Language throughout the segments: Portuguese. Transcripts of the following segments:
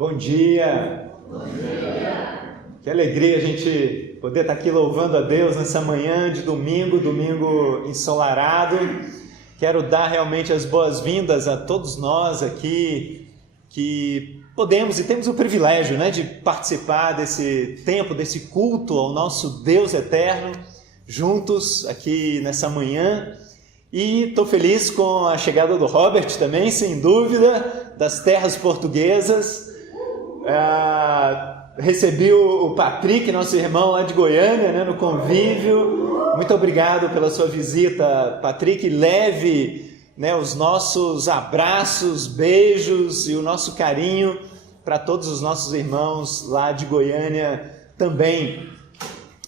Bom dia! Bom dia! Que alegria a gente poder estar aqui louvando a Deus nessa manhã de domingo ensolarado. Quero dar realmente as boas-vindas a todos nós aqui que podemos e temos o privilégio, de participar desse tempo, desse culto ao nosso Deus eterno, juntos aqui nessa manhã. E estou feliz com a chegada do Robert também, sem dúvida, das terras portuguesas. Recebi o Patrick, nosso irmão lá de Goiânia, no convívio. Muito obrigado pela sua visita, Patrick. Leve os nossos abraços, beijos e o nosso carinho para todos os nossos irmãos lá de Goiânia também.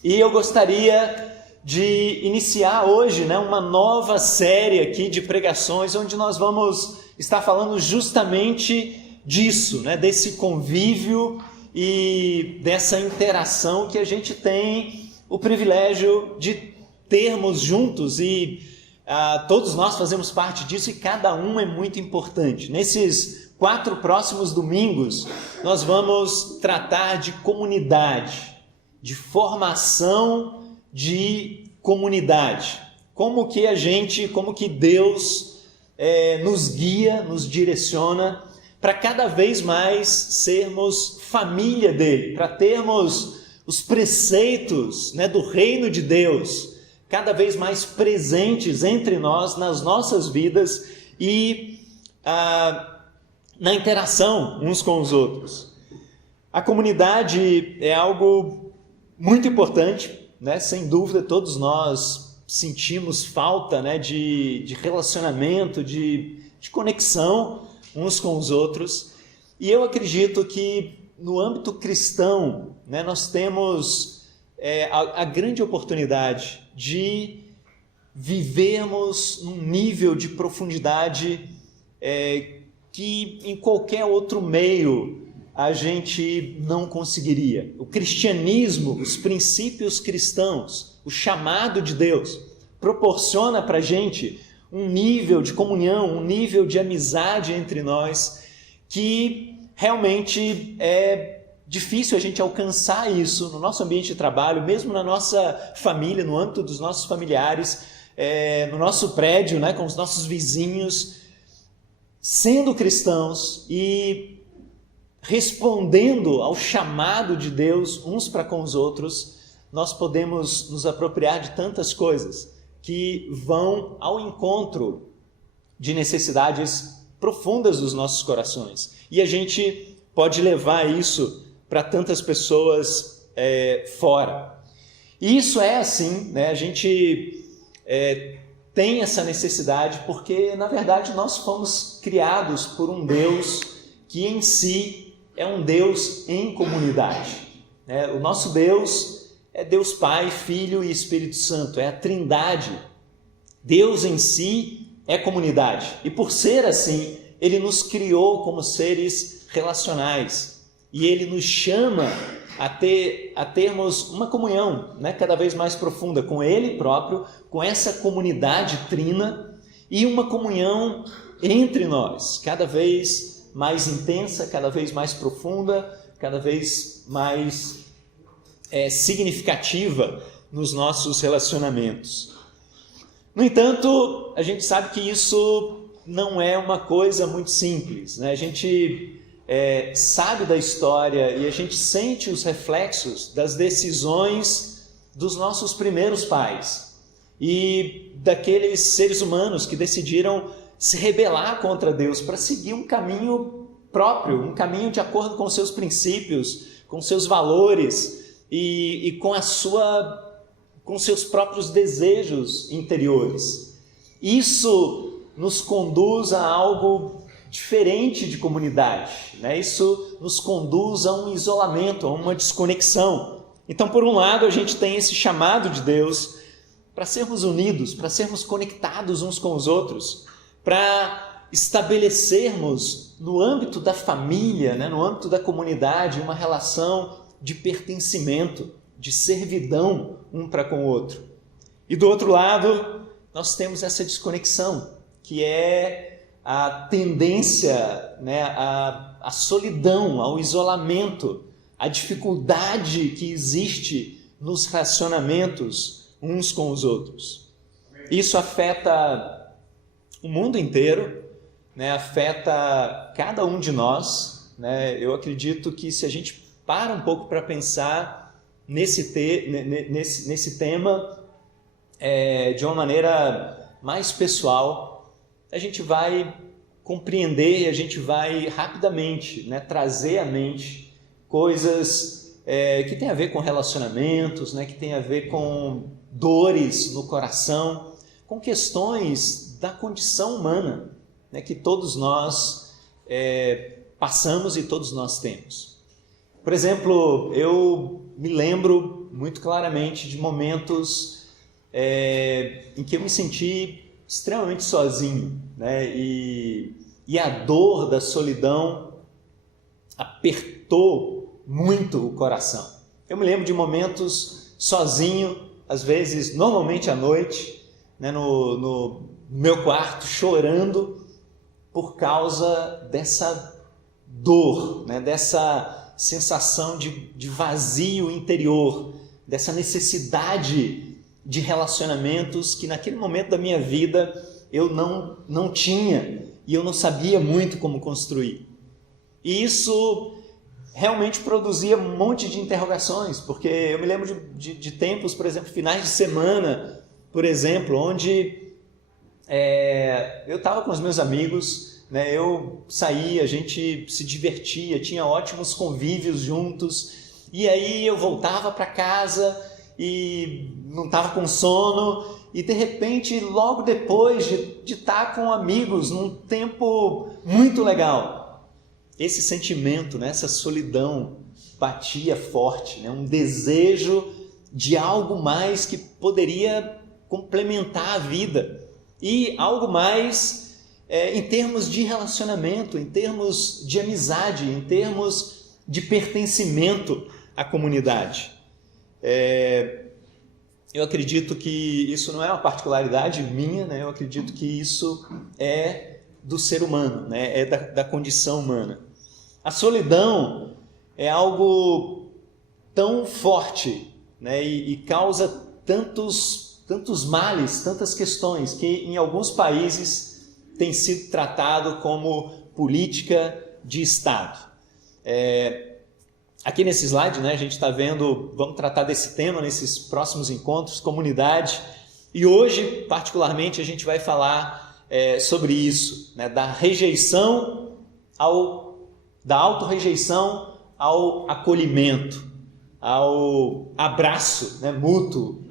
E eu gostaria de iniciar hoje uma nova série aqui de pregações, onde nós vamos estar falando justamente disso, desse convívio e dessa interação que a gente tem o privilégio de termos juntos e todos nós fazemos parte disso e cada um é muito importante. Nesses 4 próximos domingos, nós vamos tratar de comunidade, de formação de comunidade. Como que Deus nos guia, nos direciona para cada vez mais sermos família dele, para termos os preceitos do reino de Deus cada vez mais presentes entre nós, nas nossas vidas e na interação uns com os outros. A comunidade é algo muito importante, sem dúvida todos nós sentimos falta de relacionamento, de conexão uns com os outros, e eu acredito que no âmbito cristão, nós temos a grande oportunidade de vivermos num nível de profundidade que em qualquer outro meio a gente não conseguiria. O cristianismo, os princípios cristãos, o chamado de Deus, proporciona para a gente um nível de comunhão, um nível de amizade entre nós, que realmente é difícil a gente alcançar isso no nosso ambiente de trabalho, mesmo na nossa família, no âmbito dos nossos familiares, no nosso prédio, com os nossos vizinhos, sendo cristãos e respondendo ao chamado de Deus uns para com os outros, nós podemos nos apropriar de tantas coisas que vão ao encontro de necessidades profundas dos nossos corações. E a gente pode levar isso para tantas pessoas fora. E isso é assim, a gente tem essa necessidade porque, na verdade, nós fomos criados por um Deus que em si é um Deus em comunidade. O nosso Deus é Deus Pai, Filho e Espírito Santo, é a Trindade. Deus em si é comunidade. E por ser assim, Ele nos criou como seres relacionais. E Ele nos chama a termos uma comunhão cada vez mais profunda com Ele próprio, com essa comunidade trina e uma comunhão entre nós, cada vez mais intensa, cada vez mais profunda, cada vez mais significativa nos nossos relacionamentos. No entanto, a gente sabe que isso não é uma coisa muito simples, A gente sabe da história e a gente sente os reflexos das decisões dos nossos primeiros pais e daqueles seres humanos que decidiram se rebelar contra Deus para seguir um caminho próprio, um caminho de acordo com seus princípios, com seus valores e com seus próprios desejos interiores. Isso nos conduz a algo diferente de comunidade, Isso nos conduz a um isolamento, a uma desconexão. Então, por um lado, a gente tem esse chamado de Deus para sermos unidos, para sermos conectados uns com os outros, para estabelecermos no âmbito da família, no âmbito da comunidade, uma relação de pertencimento, de servidão um para com o outro. E do outro lado, nós temos essa desconexão, que é a tendência à solidão, ao isolamento, à dificuldade que existe nos relacionamentos uns com os outros. Isso afeta o mundo inteiro, né? Afeta cada um de nós, né? Eu acredito que se a gente para um pouco para pensar nesse tema de uma maneira mais pessoal, a gente vai compreender, a gente vai rapidamente, né, trazer à mente coisas que tem a ver com relacionamentos, né, que tem a ver com dores no coração, com questões da condição humana, né, que todos nós passamos e todos nós temos. Por exemplo, eu me lembro muito claramente de momentos em que eu me senti extremamente sozinho, né? E a dor da solidão apertou muito o coração. Eu me lembro de momentos sozinho, às vezes, normalmente à noite, né, no meu quarto, chorando por causa dessa dor, né, dessa sensação de vazio interior, dessa necessidade de relacionamentos que naquele momento da minha vida eu não tinha e eu não sabia muito como construir. E isso realmente produzia um monte de interrogações, porque eu me lembro de tempos, por exemplo, finais de semana, por exemplo, onde eu estava com os meus amigos, né, eu saía, a gente se divertia, tinha ótimos convívios juntos, e aí eu voltava para casa e não estava com sono, e de repente, logo depois de estar com amigos num tempo muito legal, esse sentimento, né, essa solidão batia forte, né, um desejo de algo mais que poderia complementar a vida, e algo mais em termos de relacionamento, em termos de amizade, em termos de pertencimento à comunidade. Eu acredito que isso não é uma particularidade minha, né? Eu acredito que isso é do ser humano, né? É da condição humana. A solidão é algo tão forte, né? E causa tantos males, tantas questões, que em alguns países tem sido tratado como política de Estado. Aqui nesse slide, né, a gente está vendo, vamos tratar desse tema nesses próximos encontros, comunidade, e hoje, particularmente, a gente vai falar sobre isso, né, da rejeição da autorrejeição ao acolhimento, ao abraço, né, mútuo,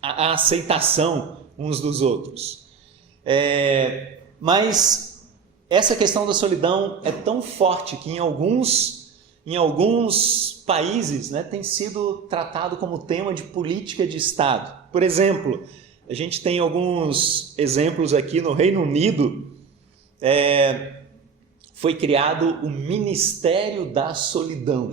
à aceitação uns dos outros. Mas essa questão da solidão é tão forte que em alguns países, né, tem sido tratado como tema de política de Estado. Por exemplo, a gente tem alguns exemplos aqui no Reino Unido. Foi criado o Ministério da Solidão.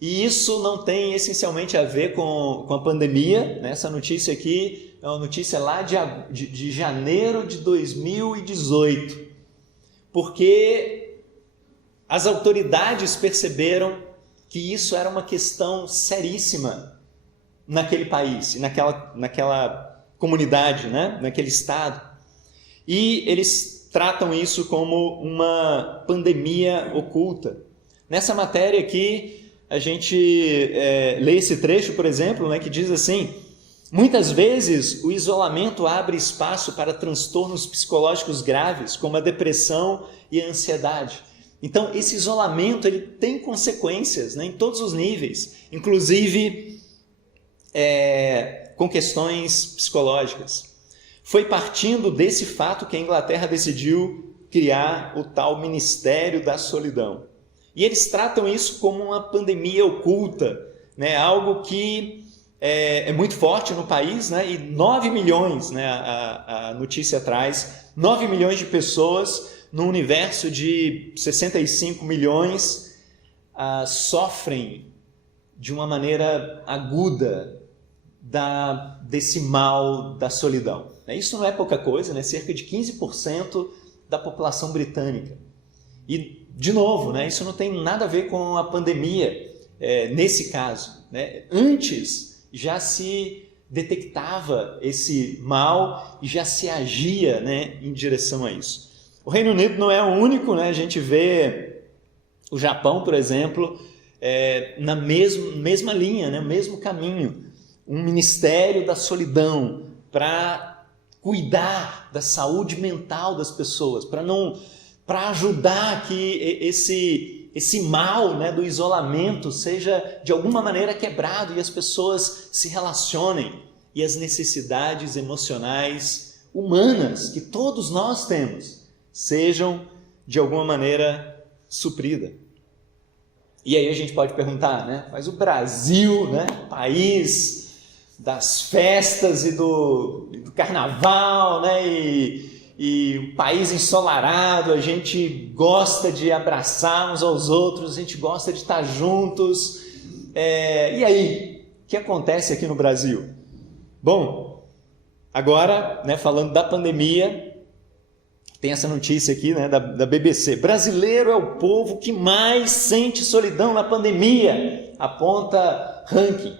E isso não tem essencialmente a ver com a pandemia, né? Essa notícia aqui é uma notícia lá de janeiro de 2018, porque as autoridades perceberam que isso era uma questão seríssima naquele país, naquela comunidade, né? Naquele estado. E eles tratam isso como uma pandemia oculta. Nessa matéria aqui, a gente lê esse trecho, por exemplo, né, que diz assim: muitas vezes o isolamento abre espaço para transtornos psicológicos graves, como a depressão e a ansiedade. Então, esse isolamento ele tem consequências, né, em todos os níveis, inclusive com questões psicológicas. Foi partindo desse fato que a Inglaterra decidiu criar o tal Ministério da Solidão. E eles tratam isso como uma pandemia oculta, né, algo que é muito forte no país, né, e 9 milhões, né, a notícia traz, 9 milhões de pessoas no universo de 65 milhões sofrem de uma maneira aguda desse mal da solidão. Isso não é pouca coisa, né? Cerca de 15% da população britânica. E, de novo, né, isso não tem nada a ver com a pandemia, nesse caso, né? Antes já se detectava esse mal e já se agia, né, em direção a isso. O Reino Unido não é o único, né? A gente vê o Japão, por exemplo, na mesma linha, né, mesmo caminho, um ministério da solidão para cuidar da saúde mental das pessoas, para ajudar que esse mal, né, do isolamento seja de alguma maneira quebrado e as pessoas se relacionem e as necessidades emocionais humanas que todos nós temos sejam de alguma maneira supridas. E aí a gente pode perguntar, né, mas o Brasil, né, país das festas e do carnaval, né, e um país ensolarado, a gente gosta de abraçar uns aos outros, a gente gosta de estar juntos. E aí, o que acontece aqui no Brasil? Bom, agora, né, falando da pandemia, tem essa notícia aqui, né, da BBC. Brasileiro é o povo que mais sente solidão na pandemia, aponta ranking.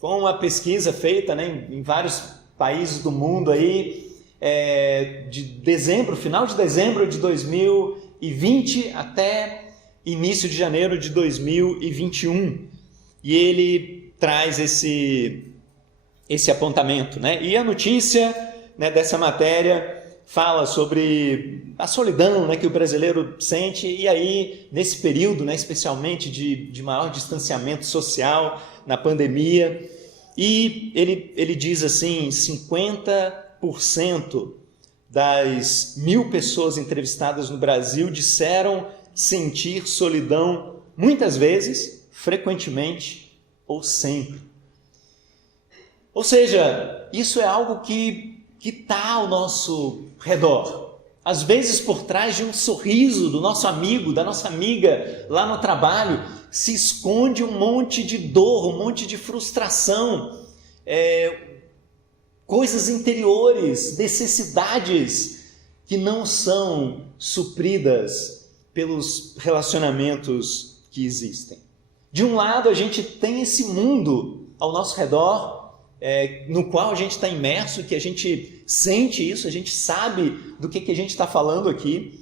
Com uma pesquisa feita, né, em vários países do mundo aí, de dezembro, final de dezembro de 2020 até início de janeiro de 2021. E ele traz esse apontamento, né? E a notícia, né, dessa matéria fala sobre a solidão, né, que o brasileiro sente, e aí, nesse período, né, especialmente de maior distanciamento social na pandemia, e ele diz assim, 50% das 1.000 pessoas entrevistadas no Brasil disseram sentir solidão muitas vezes, frequentemente ou sempre. Ou seja, isso é algo que está ao nosso redor. Às vezes por trás de um sorriso do nosso amigo, da nossa amiga lá no trabalho, se esconde um monte de dor, um monte de frustração, coisas interiores, necessidades que não são supridas pelos relacionamentos que existem. De um lado, a gente tem esse mundo ao nosso redor, no qual a gente está imerso, que a gente sente isso, a gente sabe do que a gente está falando aqui,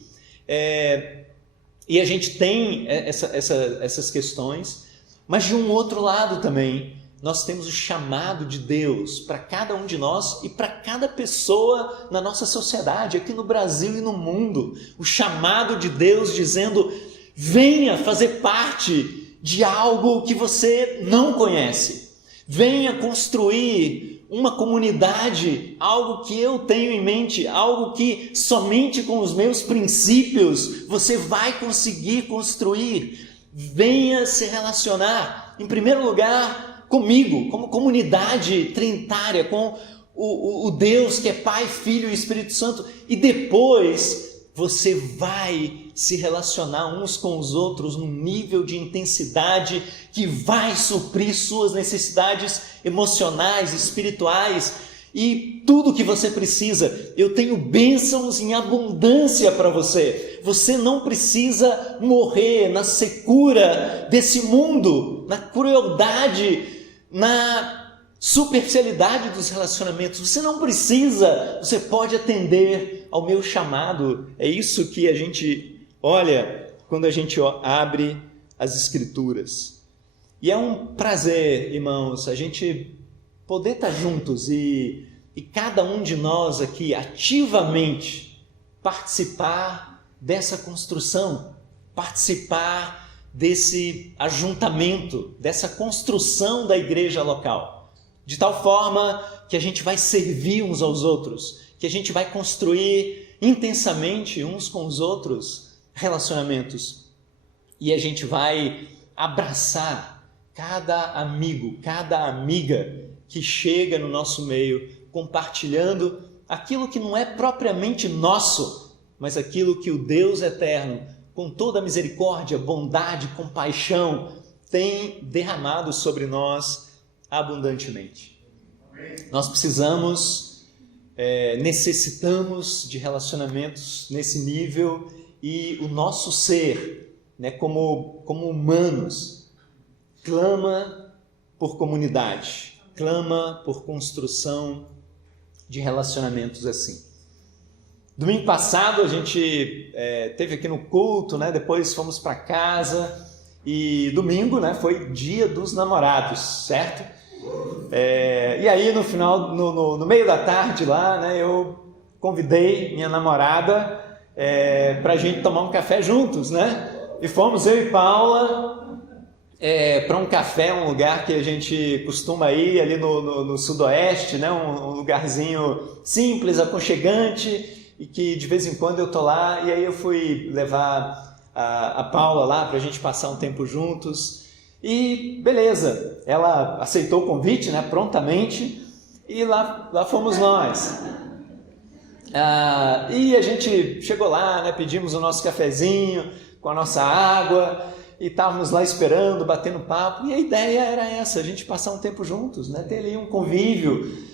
e a gente tem essas questões, mas de um outro lado também, nós temos o chamado de Deus para cada um de nós e para cada pessoa na nossa sociedade, aqui no Brasil e no mundo, o chamado de Deus dizendo, venha fazer parte de algo que você não conhece. Venha construir uma comunidade, algo que eu tenho em mente, algo que somente com os meus princípios você vai conseguir construir. Venha se relacionar, em primeiro lugar, comigo, como comunidade trinitária, com o Deus que é Pai, Filho e Espírito Santo, e depois você vai se relacionar uns com os outros num nível de intensidade que vai suprir suas necessidades emocionais, espirituais e tudo que você precisa. Eu tenho bênçãos em abundância para você. Você não precisa morrer na secura desse mundo, na crueldade, na superficialidade dos relacionamentos. Você não precisa, você pode atender ao meu chamado. É isso que a gente olha quando a gente abre as Escrituras. E é um prazer, irmãos, a gente poder estar juntos e cada um de nós aqui ativamente participar dessa construção, participar desse ajuntamento, dessa construção da igreja local. De tal forma que a gente vai servir uns aos outros, que a gente vai construir intensamente uns com os outros relacionamentos. E a gente vai abraçar cada amigo, cada amiga que chega no nosso meio, compartilhando aquilo que não é propriamente nosso, mas aquilo que o Deus eterno, com toda a misericórdia, bondade, compaixão, tem derramado sobre nós abundantemente. Nós necessitamos de relacionamentos nesse nível e o nosso ser, né, como humanos, clama por comunidade, clama por construção de relacionamentos assim. Domingo passado a gente teve aqui no culto, né, depois fomos para casa e domingo, né, foi dia dos namorados, certo? E aí no final, no meio da tarde lá, né, eu convidei minha namorada para a gente tomar um café juntos, né? E fomos eu e Paula para um café, um lugar que a gente costuma ir ali no sudoeste, né? Um lugarzinho simples, aconchegante, e que de vez em quando eu tô lá, e aí eu fui levar a Paula lá para a gente passar um tempo juntos. E beleza, ela aceitou o convite, né, prontamente, e lá fomos nós. E a gente chegou lá, né, pedimos o nosso cafezinho com a nossa água e estávamos lá esperando, batendo papo, e a ideia era essa, a gente passar um tempo juntos, né, ter ali um convívio,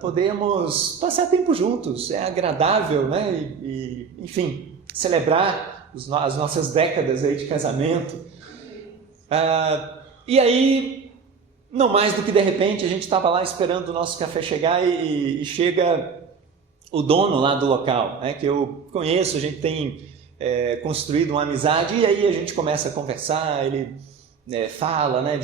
podemos passar tempo juntos, é agradável, né, e enfim, celebrar as nossas décadas aí de casamento. E aí, não mais do que de repente, a gente estava lá esperando o nosso café chegar e chega o dono lá do local, né, que eu conheço, a gente tem construído uma amizade, e aí a gente começa a conversar, ele fala, né,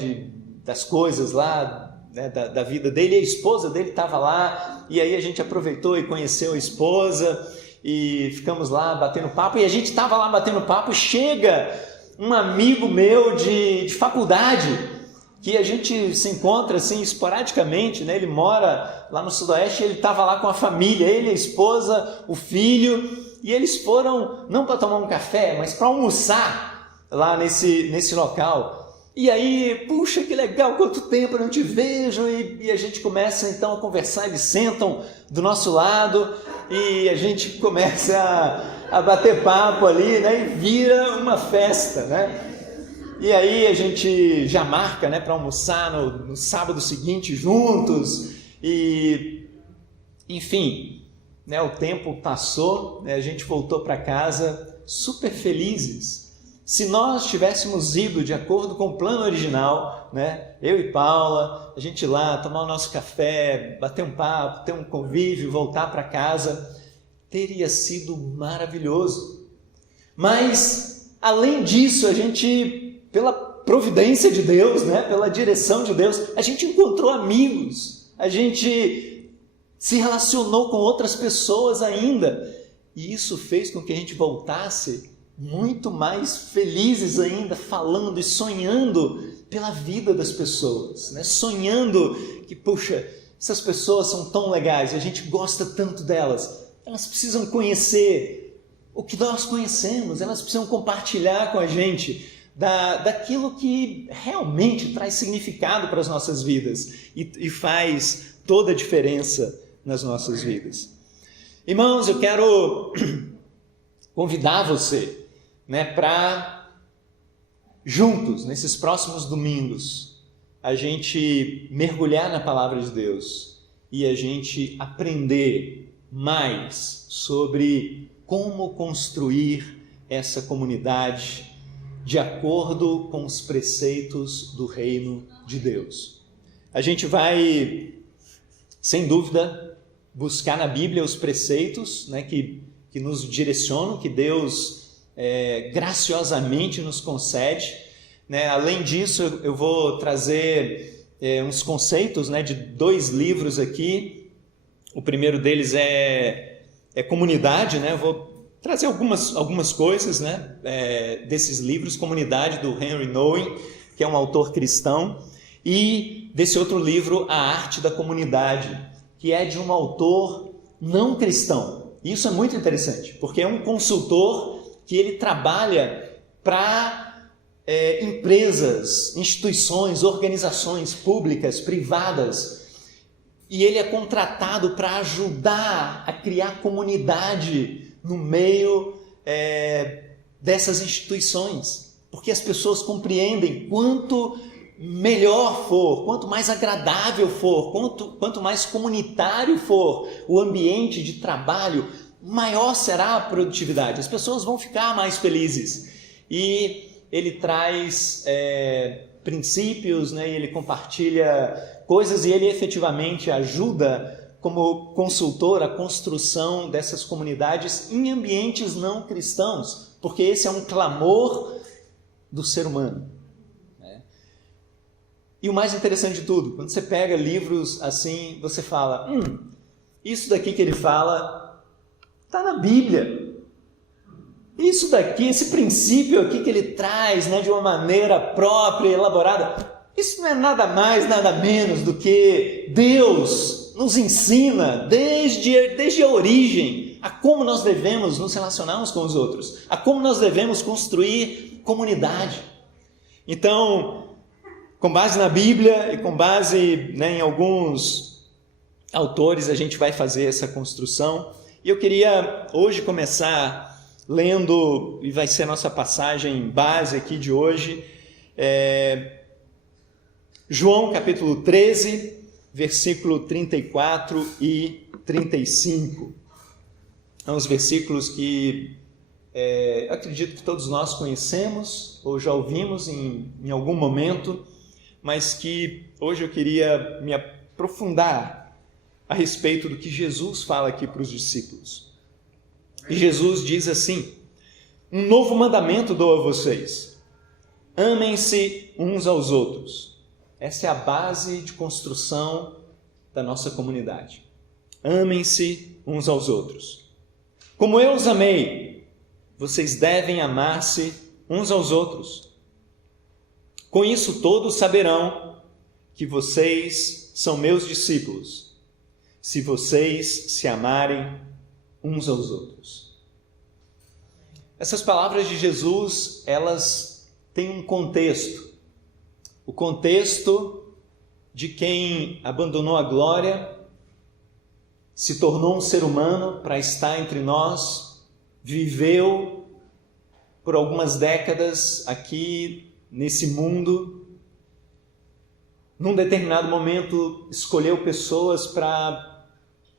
das coisas lá, né, da vida dele, e a esposa dele estava lá, e aí a gente aproveitou e conheceu a esposa, e ficamos lá batendo papo, e a gente estava lá batendo papo, e chega um amigo meu de faculdade, que a gente se encontra assim esporadicamente, né? Ele mora lá no sudoeste, ele estava lá com a família, ele, a esposa, o filho, e eles foram não para tomar um café, mas para almoçar lá nesse local. E aí, puxa, que legal, quanto tempo eu não te vejo, e a gente começa então a conversar, eles sentam do nosso lado, e a gente começa a bater papo ali, né, e vira uma festa, né? E aí a gente já marca, né, para almoçar no sábado seguinte juntos, e enfim, né, o tempo passou, né, a gente voltou para casa super felizes. Se nós tivéssemos ido de acordo com o plano original, né, eu e Paula, a gente ir lá tomar o nosso café, bater um papo, ter um convívio, voltar para casa, teria sido maravilhoso. Mas, além disso, a gente, pela providência de Deus, né, pela direção de Deus, a gente encontrou amigos, a gente se relacionou com outras pessoas ainda, e isso fez com que a gente voltasse muito mais felizes ainda, falando e sonhando pela vida das pessoas, né? Sonhando que, puxa, essas pessoas são tão legais, a gente gosta tanto delas, elas precisam conhecer o que nós conhecemos, elas precisam compartilhar com a gente daquilo que realmente traz significado para as nossas vidas e faz toda a diferença nas nossas vidas. Irmãos, eu quero convidar você, né, para juntos, nesses próximos domingos, a gente mergulhar na palavra de Deus e a gente aprender mais sobre como construir essa comunidade de acordo com os preceitos do reino de Deus. A gente vai, sem dúvida, buscar na Bíblia os preceitos, né, que nos direcionam, que Deus graciosamente nos concede, né? Além disso, eu vou trazer uns conceitos, né, de 2 livros aqui. O primeiro deles é Comunidade, né? Eu vou trazer algumas coisas, né, desses livros. Comunidade, do Henry Nouwen, que é um autor cristão, e desse outro livro, A Arte da Comunidade, que é de um autor não cristão. Isso é muito interessante, porque é um consultor que ele trabalha para empresas, instituições, organizações públicas, privadas, e ele é contratado para ajudar a criar comunidade no meio dessas instituições, porque as pessoas compreendem quanto melhor for, quanto mais agradável for, quanto mais comunitário for o ambiente de trabalho, maior será a produtividade, as pessoas vão ficar mais felizes. E ele traz princípios, né? E ele compartilha coisas e ele efetivamente ajuda como consultor a construção dessas comunidades em ambientes não cristãos, porque esse é um clamor do ser humano. E o mais interessante de tudo, quando você pega livros assim, você fala, isso daqui que ele fala está na Bíblia. Isso daqui, esse princípio aqui que ele traz, né, de uma maneira própria, elaborada, isso não é nada mais, nada menos do que Deus nos ensina desde a origem a como nós devemos nos relacionar uns com os outros, a como nós devemos construir comunidade. Então, com base na Bíblia e com base, né, em alguns autores, a gente vai fazer essa construção. E eu queria hoje começar lendo, e vai ser a nossa passagem base aqui de hoje, João capítulo 13, versículo 34 e 35. São os versículos que acredito que todos nós conhecemos ou já ouvimos em algum momento, mas que hoje eu queria me aprofundar a respeito do que Jesus fala aqui para os discípulos. E Jesus diz assim: um novo mandamento dou a vocês, amem-se uns aos outros. Essa é a base de construção da nossa comunidade. Amem-se uns aos outros. Como eu os amei, vocês devem amar-se uns aos outros. Com isso todos saberão que vocês são meus discípulos, se vocês se amarem uns aos outros. Essas palavras de Jesus, elas têm um contexto. O contexto de quem abandonou a glória, se tornou um ser humano para estar entre nós, viveu por algumas décadas aqui nesse mundo. Num determinado momento, escolheu pessoas para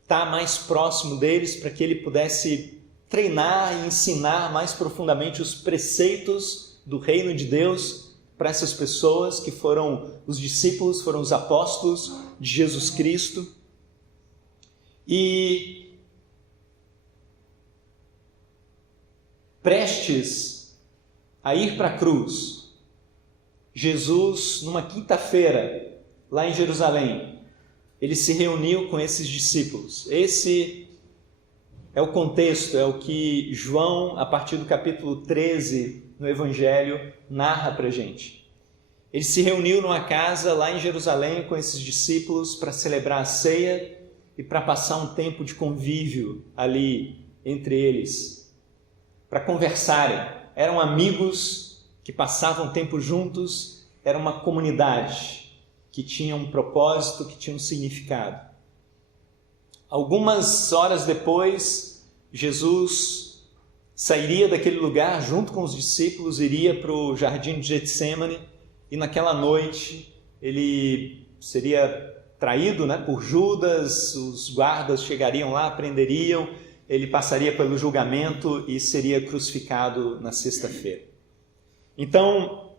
estar mais próximo deles, para que ele pudesse treinar e ensinar mais profundamente os preceitos do reino de Deus para essas pessoas que foram os discípulos, foram os apóstolos de Jesus Cristo. E prestes a ir para a cruz, Jesus, numa quinta-feira, lá em Jerusalém, ele se reuniu com esses discípulos. Esse é o contexto, é o que João, a partir do capítulo 13 no Evangelho, narra para a gente. Ele se reuniu numa casa lá em Jerusalém com esses discípulos para celebrar a ceia e para passar um tempo de convívio ali entre eles, para conversarem. Eram amigos que passavam tempo juntos, era uma comunidade que tinha um propósito, que tinha um significado. Algumas horas depois, Jesus sairia daquele lugar junto com os discípulos, iria para o jardim de Getsemane, e naquela noite ele seria traído, né, por Judas, os guardas chegariam lá, prenderiam, ele passaria pelo julgamento e seria crucificado na sexta-feira. Então,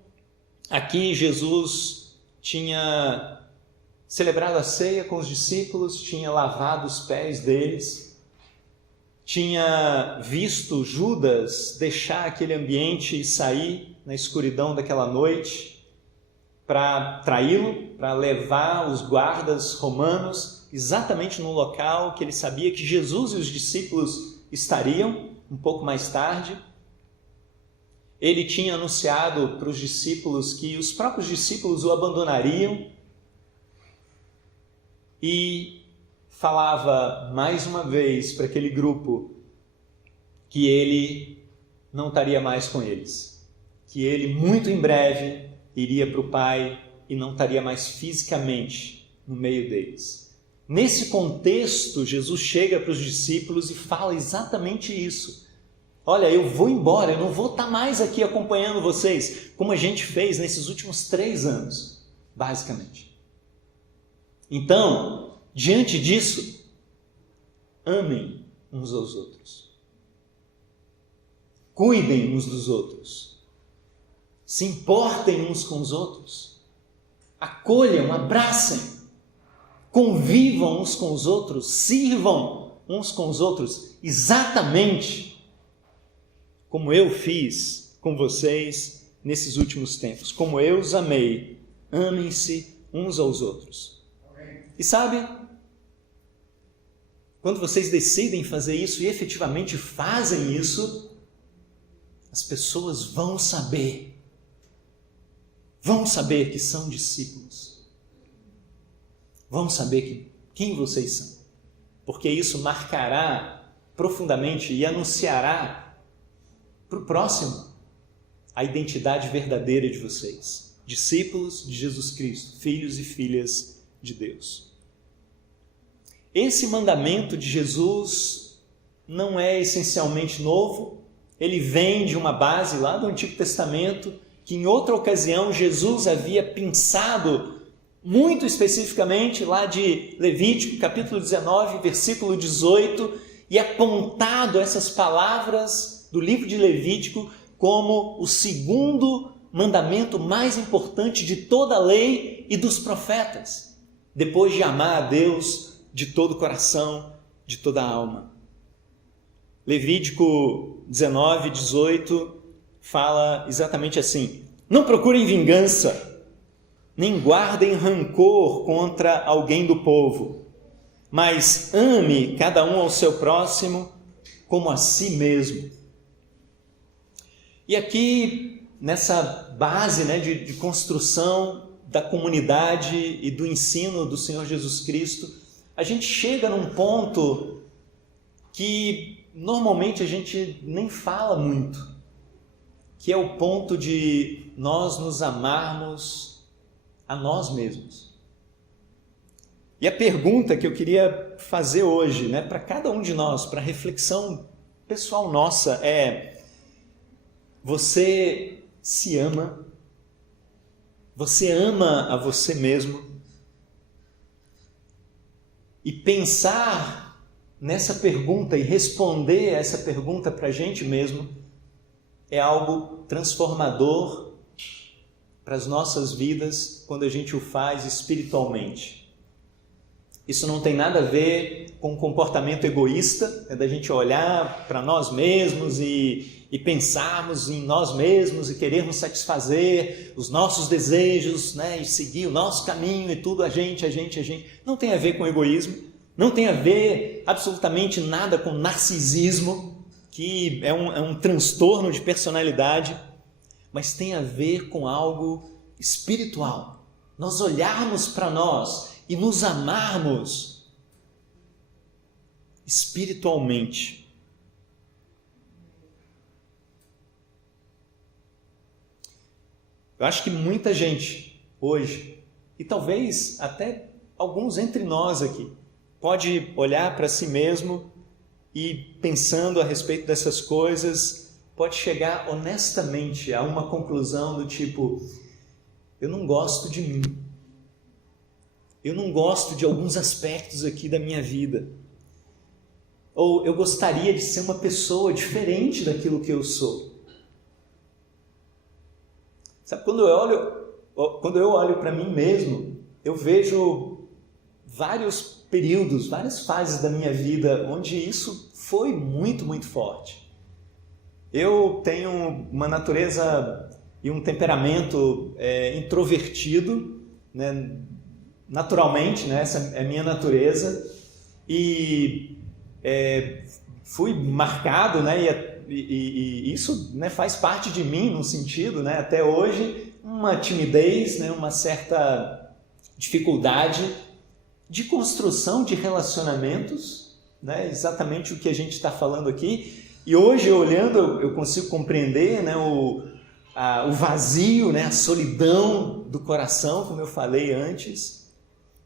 aqui Jesus tinha celebrado a ceia com os discípulos, tinha lavado os pés deles, tinha visto Judas deixar aquele ambiente e sair na escuridão daquela noite para traí-lo, para levar os guardas romanos exatamente no local que ele sabia que Jesus e os discípulos estariam um pouco mais tarde. Ele tinha anunciado para os discípulos que os próprios discípulos o abandonariam e falava mais uma vez para aquele grupo que ele não estaria mais com eles, que ele muito em breve iria para o Pai e não estaria mais fisicamente no meio deles. Nesse contexto, Jesus chega para os discípulos e fala exatamente isso. Olha, eu vou embora, eu não vou estar mais aqui acompanhando vocês, como a gente fez nesses últimos 3 anos, basicamente. Então, diante disso, amem uns aos outros. Cuidem uns dos outros. Se importem uns com os outros. Acolham, abracem. Convivam uns com os outros. Sirvam uns com os outros. Exatamente como eu fiz com vocês nesses últimos tempos. Como eu os amei. Amem-se uns aos outros. E sabe, quando vocês decidem fazer isso e efetivamente fazem isso, as pessoas vão saber que são discípulos. Vão saber quem vocês são. Porque isso marcará profundamente e anunciará para o próximo a identidade verdadeira de vocês. Discípulos de Jesus Cristo, filhos e filhas de Deus. Esse mandamento de Jesus não é essencialmente novo. Ele vem de uma base lá do Antigo Testamento, que em outra ocasião Jesus havia pensado muito especificamente lá de Levítico, capítulo 19, versículo 18, e apontado essas palavras do livro de Levítico como o segundo mandamento mais importante de toda a lei e dos profetas, depois de amar a Deus de todo o coração, de toda a alma. Levítico 19, 18 fala exatamente assim: não procurem vingança, nem guardem rancor contra alguém do povo, mas ame cada um ao seu próximo como a si mesmo. E aqui, nessa base de construção da comunidade e do ensino do Senhor Jesus Cristo, a gente chega num ponto que normalmente a gente nem fala muito, que é o ponto de nós nos amarmos a nós mesmos. E a pergunta que eu queria fazer hoje, para cada um de nós, para reflexão pessoal nossa, é: você se ama? Você ama a você mesmo? E pensar nessa pergunta e responder essa pergunta para a gente mesmo é algo transformador para as nossas vidas quando a gente o faz espiritualmente. Isso não tem nada a ver com comportamento egoísta, da gente olhar para nós mesmos e pensarmos em nós mesmos e querermos satisfazer os nossos desejos, e seguir o nosso caminho e tudo a gente. Não tem a ver com egoísmo, não tem a ver absolutamente nada com narcisismo, que é um transtorno de personalidade, mas tem a ver com algo espiritual. Nós olharmos para nós e nos amarmos espiritualmente. Eu acho que muita gente hoje, e talvez até alguns entre nós aqui, pode olhar para si mesmo e, pensando a respeito dessas coisas, pode chegar honestamente a uma conclusão do tipo: eu não gosto de mim. Eu não gosto de alguns aspectos aqui da minha vida. Ou eu gostaria de ser uma pessoa diferente daquilo que eu sou. Sabe, quando eu olho para mim mesmo, eu vejo vários períodos, várias fases da minha vida onde isso foi muito, muito forte. Eu tenho uma natureza e um temperamento introvertido, naturalmente, essa é a minha natureza, e fui marcado, e isso faz parte de mim, num sentido, até hoje, uma timidez, uma certa dificuldade de construção de relacionamentos, exatamente o que a gente está falando aqui. E hoje, olhando, eu consigo compreender o vazio, a solidão do coração, como eu falei antes.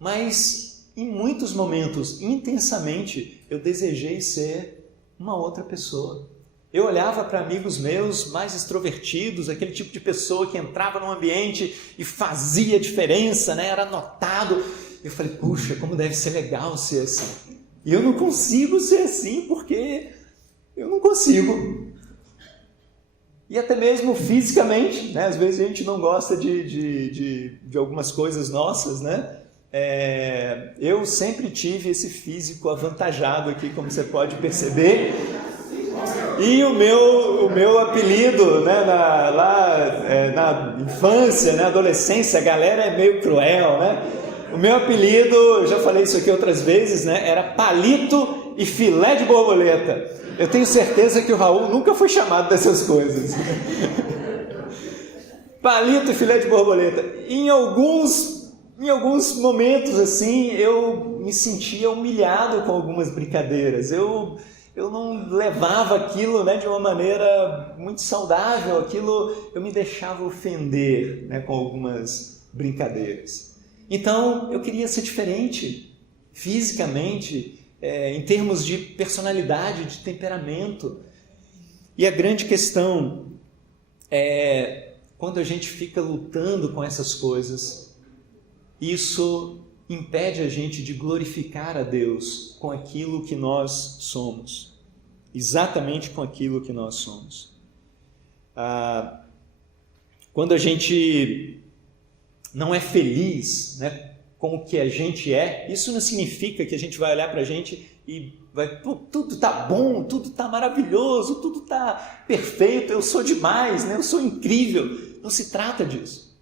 Mas, em muitos momentos, intensamente, eu desejei ser uma outra pessoa. Eu olhava para amigos meus mais extrovertidos, aquele tipo de pessoa que entrava num ambiente e fazia diferença, era notado. Eu falei: puxa, como deve ser legal ser assim. E eu não consigo ser assim porque eu não consigo. E até mesmo fisicamente, né? Às vezes a gente não gosta de algumas coisas nossas, né? Eu sempre tive esse físico avantajado aqui, como você pode perceber. E o meu apelido, né, na infância, na adolescência, a galera é meio cruel, né? O meu apelido, eu já falei isso aqui outras vezes, né, era palito e filé de borboleta. Eu tenho certeza que o Raul nunca foi chamado dessas coisas. Palito e filé de borboleta. Em alguns momentos, assim, eu me sentia humilhado com algumas brincadeiras. Eu não levava aquilo, né, de uma maneira muito saudável, eu me deixava ofender, né, com algumas brincadeiras. Então, eu queria ser diferente, fisicamente, em termos de personalidade, de temperamento. E a grande questão é, quando a gente fica lutando com essas coisas, isso impede a gente de glorificar a Deus com aquilo que nós somos, exatamente com aquilo que nós somos. Quando a gente não é feliz, né, com o que a gente é, isso não significa que a gente vai olhar para a gente e vai, tudo está bom, tudo está maravilhoso, tudo está perfeito, eu sou demais, né, eu sou incrível. Não se trata disso.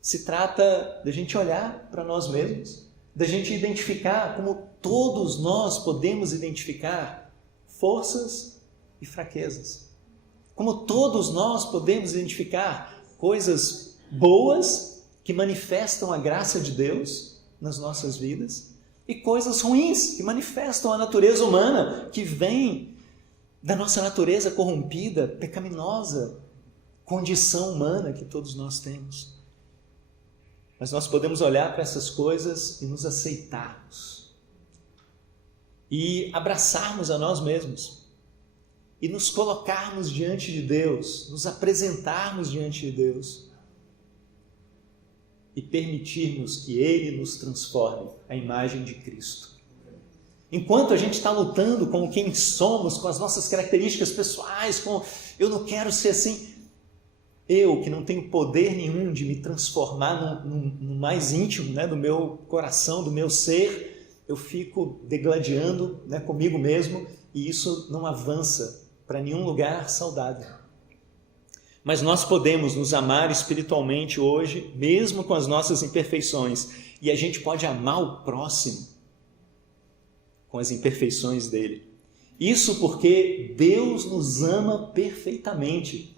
Se trata da gente olhar para nós mesmos, da gente identificar como todos nós podemos identificar forças e fraquezas. Como todos nós podemos identificar coisas boas que manifestam a graça de Deus nas nossas vidas e coisas ruins que manifestam a natureza humana que vem da nossa natureza corrompida, pecaminosa, condição humana que todos nós temos. Mas nós podemos olhar para essas coisas e nos aceitarmos. E abraçarmos a nós mesmos. E nos colocarmos diante de Deus. Nos apresentarmos diante de Deus. E permitirmos que Ele nos transforme à imagem de Cristo. Enquanto a gente está lutando com quem somos, com as nossas características pessoais, eu não quero ser assim. Eu, que não tenho poder nenhum de me transformar no mais íntimo, né, do meu coração, do meu ser, eu fico degladiando, né, comigo mesmo, e isso não avança para nenhum lugar saudável. Mas nós podemos nos amar espiritualmente hoje, mesmo com as nossas imperfeições, e a gente pode amar o próximo com as imperfeições dele. Isso porque Deus nos ama perfeitamente,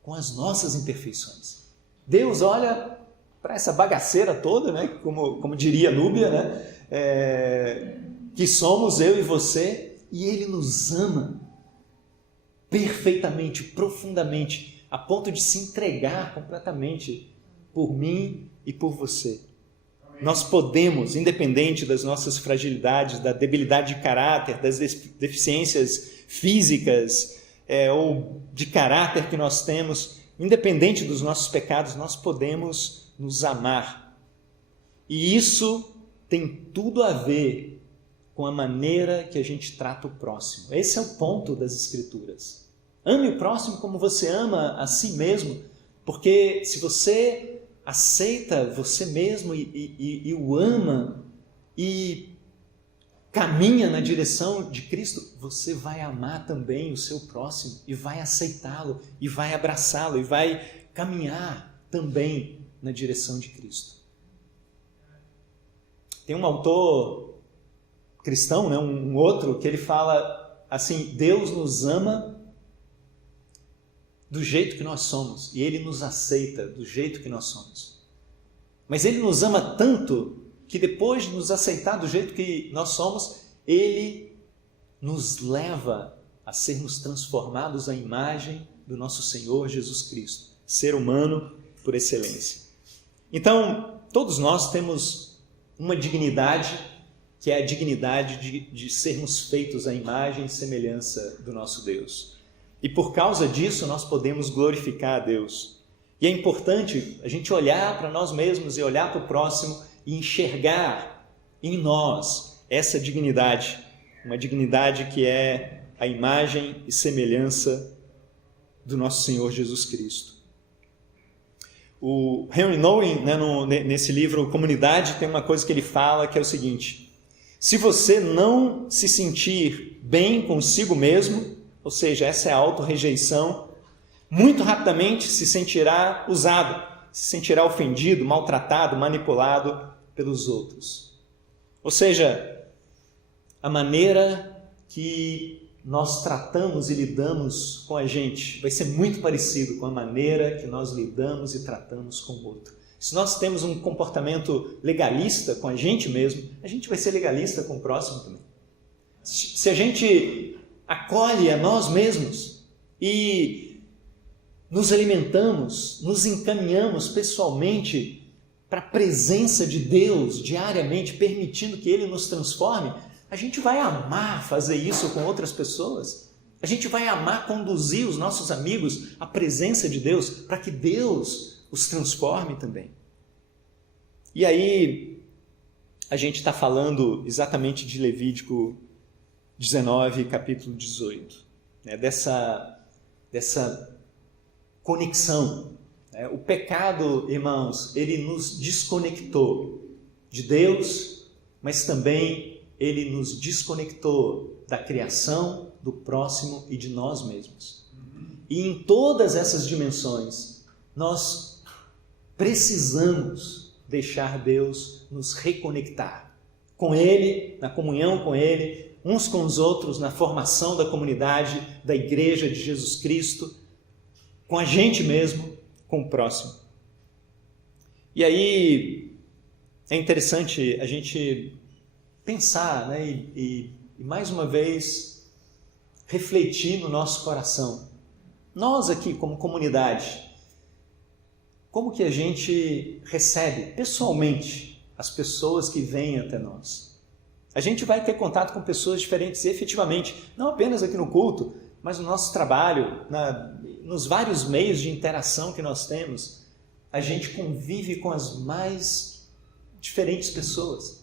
com as nossas imperfeições. Deus olha para essa bagaceira toda, né? como diria Núbia, né? Que somos eu e você, e Ele nos ama perfeitamente, profundamente, a ponto de se entregar completamente por mim e por você. Nós podemos, independente das nossas fragilidades, da debilidade de caráter, das deficiências físicas, ou de caráter que nós temos, independente dos nossos pecados, nós podemos nos amar. E isso tem tudo a ver com a maneira que a gente trata o próximo. Esse é o ponto das Escrituras. Ame o próximo como você ama a si mesmo, porque se você aceita você mesmo e o ama e caminha na direção de Cristo, você vai amar também o seu próximo e vai aceitá-lo e vai abraçá-lo e vai caminhar também na direção de Cristo. Tem um autor cristão, né, um outro, que ele fala assim: Deus nos ama do jeito que nós somos e Ele nos aceita do jeito que nós somos. Mas Ele nos ama tanto que depois de nos aceitar do jeito que nós somos, Ele nos leva a sermos transformados à imagem do nosso Senhor Jesus Cristo, ser humano por excelência. Então, todos nós temos uma dignidade, que é a dignidade de sermos feitos à imagem e semelhança do nosso Deus. E por causa disso, nós podemos glorificar a Deus. E é importante a gente olhar para nós mesmos e olhar para o próximo e enxergar em nós essa dignidade, uma dignidade que é a imagem e semelhança do nosso Senhor Jesus Cristo. O Henry Nouwen, nesse livro Comunidade, tem uma coisa que ele fala que é o seguinte: se você não se sentir bem consigo mesmo, ou seja, essa é a autorrejeição, muito rapidamente se sentirá usado, se sentirá ofendido, maltratado, manipulado pelos outros. Ou seja, a maneira que nós tratamos e lidamos com a gente vai ser muito parecido com a maneira que nós lidamos e tratamos com o outro. Se nós temos um comportamento legalista com a gente mesmo, a gente vai ser legalista com o próximo também. Se a gente acolhe a nós mesmos e nos alimentamos, nos encaminhamos pessoalmente para a presença de Deus diariamente, permitindo que Ele nos transforme, a gente vai amar fazer isso com outras pessoas. A gente vai amar conduzir os nossos amigos à presença de Deus, para que Deus os transforme também. E aí, a gente está falando exatamente de Levítico 19, capítulo 18, dessa conexão. O pecado, irmãos, ele nos desconectou de Deus, mas também ele nos desconectou da criação, do próximo e de nós mesmos. E em todas essas dimensões, nós precisamos deixar Deus nos reconectar com Ele, na comunhão com Ele, uns com os outros, na formação da comunidade, da Igreja de Jesus Cristo, com a gente mesmo, com o próximo. E aí é interessante a gente pensar, e mais uma vez refletir no nosso coração. Nós aqui como comunidade, como que a gente recebe pessoalmente as pessoas que vêm até nós? A gente vai ter contato com pessoas diferentes efetivamente, não apenas aqui no culto, mas no nosso trabalho, nos vários meios de interação que nós temos. A gente convive com as mais diferentes pessoas.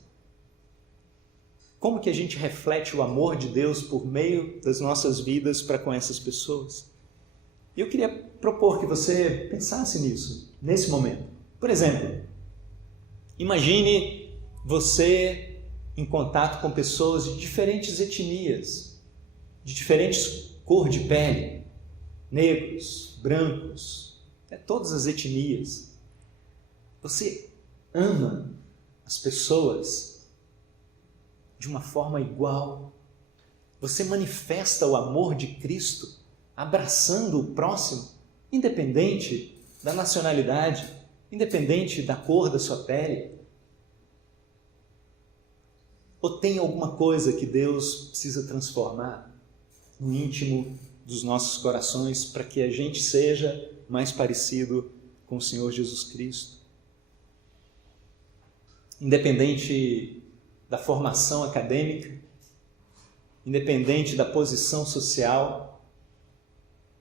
Como que a gente reflete o amor de Deus por meio das nossas vidas para com essas pessoas? E eu queria propor que você pensasse nisso, nesse momento. Por exemplo, imagine você em contato com pessoas de diferentes etnias, de diferentes cor de pele, negros, brancos, todas as etnias. Você ama as pessoas de uma forma igual. Você manifesta o amor de Cristo abraçando o próximo, independente da nacionalidade, independente da cor da sua pele. Ou tem alguma coisa que Deus precisa transformar no íntimo dos nossos corações para que a gente seja mais parecido com o Senhor Jesus Cristo? Independente da formação acadêmica, independente da posição social,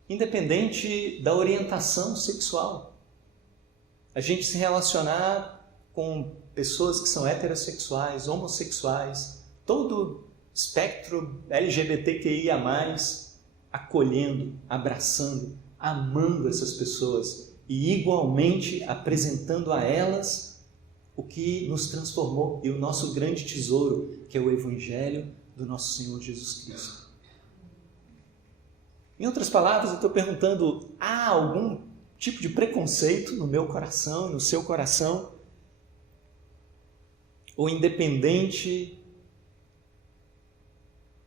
independente da orientação sexual. A gente se relacionar com pessoas que são heterossexuais, homossexuais, todo espectro LGBTQIA+, acolhendo, abraçando, amando essas pessoas e igualmente apresentando a elas o que nos transformou e o nosso grande tesouro, que é o Evangelho do nosso Senhor Jesus Cristo. Em outras palavras, eu estou perguntando, há algum tipo de preconceito no meu coração, no seu coração? Ou independente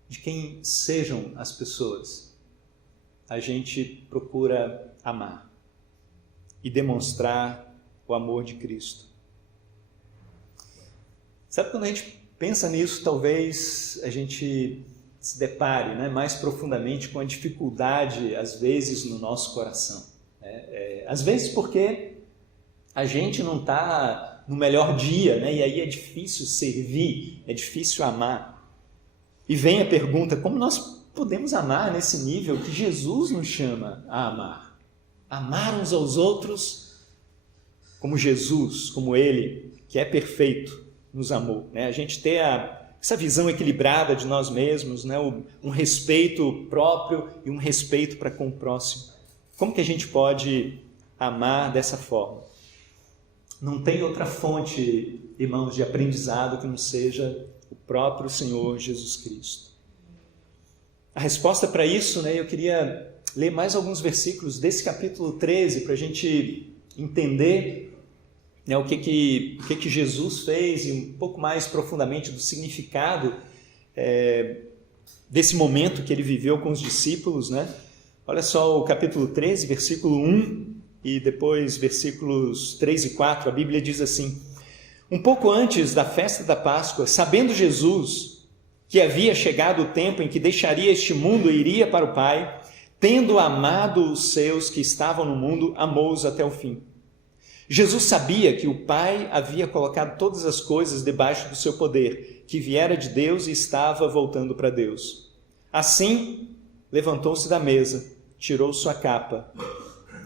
de quem sejam as pessoas, a gente procura amar e demonstrar o amor de Cristo. Sabe, quando a gente pensa nisso, talvez a gente se depare mais profundamente com a dificuldade, às vezes, no nosso coração. Às vezes porque a gente não está no melhor dia, e aí é difícil servir, é difícil amar. E vem a pergunta, como nós podemos amar nesse nível que Jesus nos chama a amar? Amar uns aos outros como Jesus, como Ele, que é perfeito, nos amou. A gente ter a essa visão equilibrada de nós mesmos, né? Um respeito próprio e um respeito para com o próximo. Como que a gente pode amar dessa forma? Não tem outra fonte, irmãos, de aprendizado que não seja o próprio Senhor Jesus Cristo. A resposta para isso, né, eu queria ler mais alguns versículos desse capítulo 13 para a gente entender, né, o que Jesus fez e um pouco mais profundamente do significado desse momento que ele viveu com os discípulos, né? Olha só o capítulo 13, versículo 1 e depois versículos 3 e 4, a Bíblia diz assim: um pouco antes da festa da Páscoa, sabendo Jesus que havia chegado o tempo em que deixaria este mundo e iria para o Pai, tendo amado os seus que estavam no mundo, amou-os até o fim. Jesus sabia que o Pai havia colocado todas as coisas debaixo do seu poder, que viera de Deus e estava voltando para Deus. Assim, levantou-se da mesa, tirou sua capa,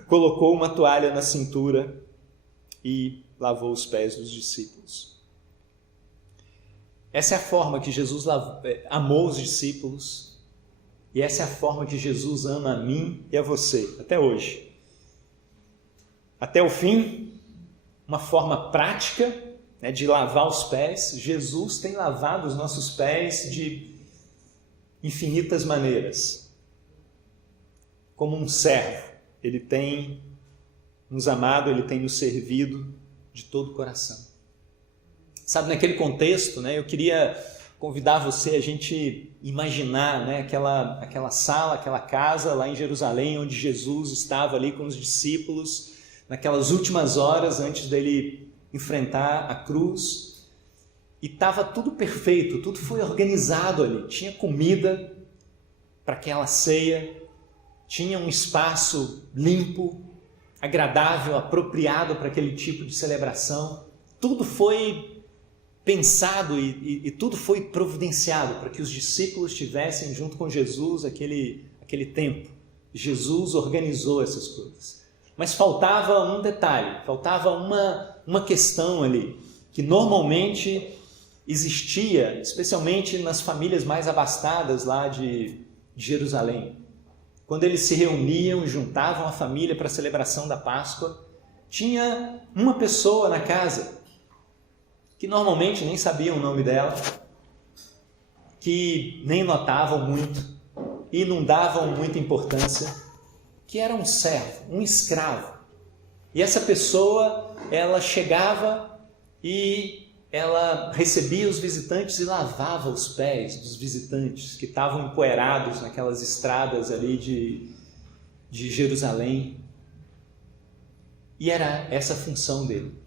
colocou uma toalha na cintura e lavou os pés dos discípulos. Essa é a forma que Jesus amou os discípulos e essa é a forma que Jesus ama a mim e a você, até hoje. Até o fim, uma forma prática, né, de lavar os pés. Jesus tem lavado os nossos pés de infinitas maneiras. Como um servo, ele tem nos amado, ele tem nos servido de todo o coração. Sabe, naquele contexto, né, eu queria convidar você a gente imaginar, né, aquela sala, aquela casa lá em Jerusalém, onde Jesus estava ali com os discípulos, naquelas últimas horas antes dele enfrentar a cruz, e estava tudo perfeito, tudo foi organizado ali, tinha comida para aquela ceia, tinha um espaço limpo, agradável, apropriado para aquele tipo de celebração, tudo foi pensado e tudo foi providenciado para que os discípulos tivessem junto com Jesus aquele tempo. Jesus organizou essas coisas. Mas faltava um detalhe, faltava uma questão ali, que normalmente existia, especialmente nas famílias mais abastadas lá de Jerusalém. Quando eles se reuniam e juntavam a família para a celebração da Páscoa, tinha uma pessoa na casa que normalmente nem sabiam o nome dela, que nem notavam muito e não davam muita importância, que era um servo, um escravo. E essa pessoa, ela chegava e ela recebia os visitantes e lavava os pés dos visitantes que estavam empoeirados naquelas estradas ali de Jerusalém. E era essa a função dele.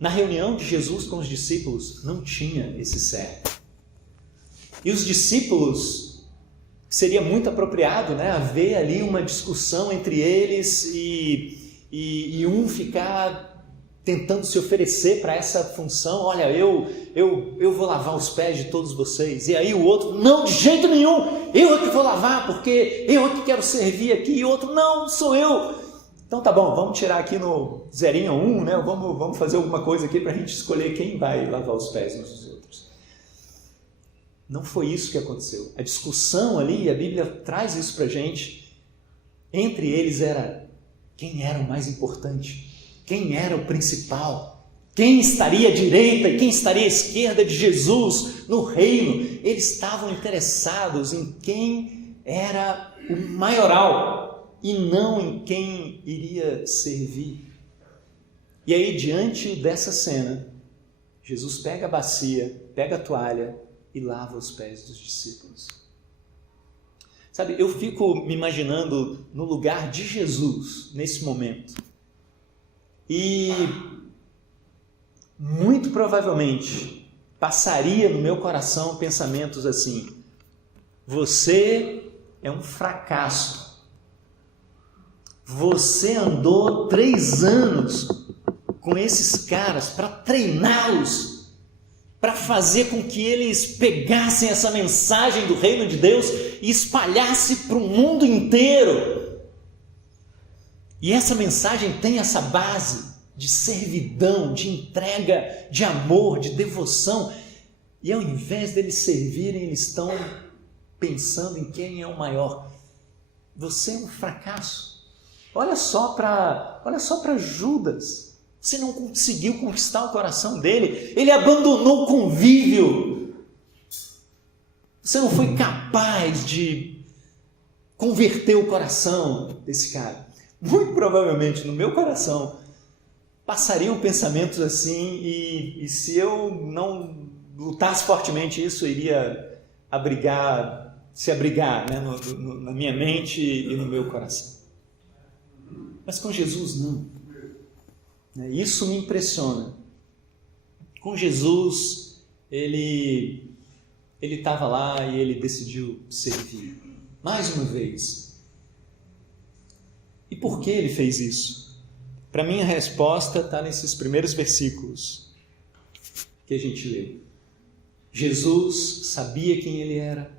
Na reunião de Jesus com os discípulos, não tinha esse servo. E os discípulos, seria muito apropriado, né, haver ali uma discussão entre eles e um ficar tentando se oferecer para essa função. Olha, eu vou lavar os pés de todos vocês. E aí o outro, não, de jeito nenhum, eu é que vou lavar, porque eu é que quero servir aqui. E o outro, não, sou eu. Então tá bom, vamos tirar aqui no 0 a 1, né? Vamos fazer alguma coisa aqui para a gente escolher quem vai lavar os pés uns dos outros. Não foi isso que aconteceu. A discussão ali, a Bíblia traz isso para a gente, entre eles era quem era o mais importante, quem era o principal, quem estaria à direita e quem estaria à esquerda de Jesus no reino. Eles estavam interessados em quem era o maioral e não em quem iria servir. E aí, diante dessa cena, Jesus pega a bacia, pega a toalha e lava os pés dos discípulos. Sabe, eu fico me imaginando no lugar de Jesus nesse momento. E muito provavelmente passaria no meu coração pensamentos assim: você é um fracasso. Você andou 3 anos com esses caras para treiná-los, para fazer com que eles pegassem essa mensagem do reino de Deus e espalhasse para o mundo inteiro. E essa mensagem tem essa base de servidão, de entrega, de amor, de devoção. E ao invés deles servirem, eles estão pensando em quem é o maior. Você é um fracasso. Olha só para Judas. Você não conseguiu conquistar o coração dele. Ele abandonou o convívio. Você não foi capaz de converter o coração desse cara. Muito provavelmente no meu coração passariam pensamentos assim, e se eu não lutasse fortemente isso, eu iria se abrigar, né, na minha mente e no meu coração. Mas com Jesus não. Isso me impressiona. Com Jesus, ele estava lá e ele decidiu servir. Mais uma vez. E por que ele fez isso? Para mim a resposta está nesses primeiros versículos que a gente leu. Jesus sabia quem ele era.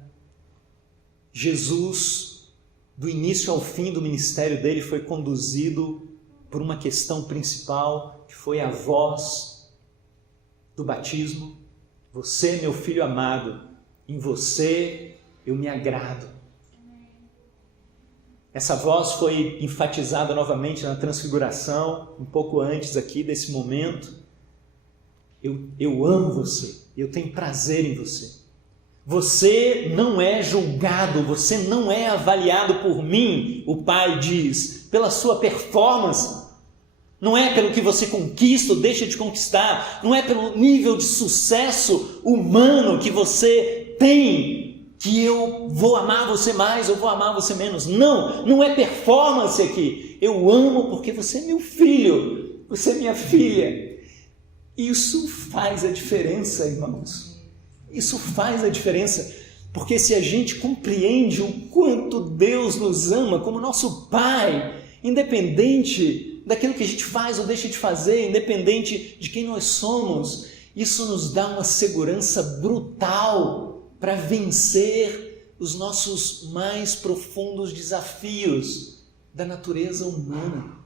Jesus, do início ao fim do ministério dele, foi conduzido por uma questão principal, que foi a voz do batismo. Você, meu filho amado, em você eu me agrado. Essa voz foi enfatizada novamente na transfiguração, um pouco antes aqui desse momento. Eu amo você, eu tenho prazer em você. Você não é julgado, você não é avaliado por mim, o Pai diz, pela sua performance. Não é pelo que você conquista ou deixa de conquistar, não é pelo nível de sucesso humano que você tem, que eu vou amar você mais ou vou amar você menos. Não é performance aqui. Eu amo porque você é meu filho, você é minha filha. Isso faz a diferença, irmãos. Isso faz a diferença, porque se a gente compreende o quanto Deus nos ama como nosso Pai, independente daquilo que a gente faz ou deixa de fazer, independente de quem nós somos, isso nos dá uma segurança brutal para vencer os nossos mais profundos desafios da natureza humana.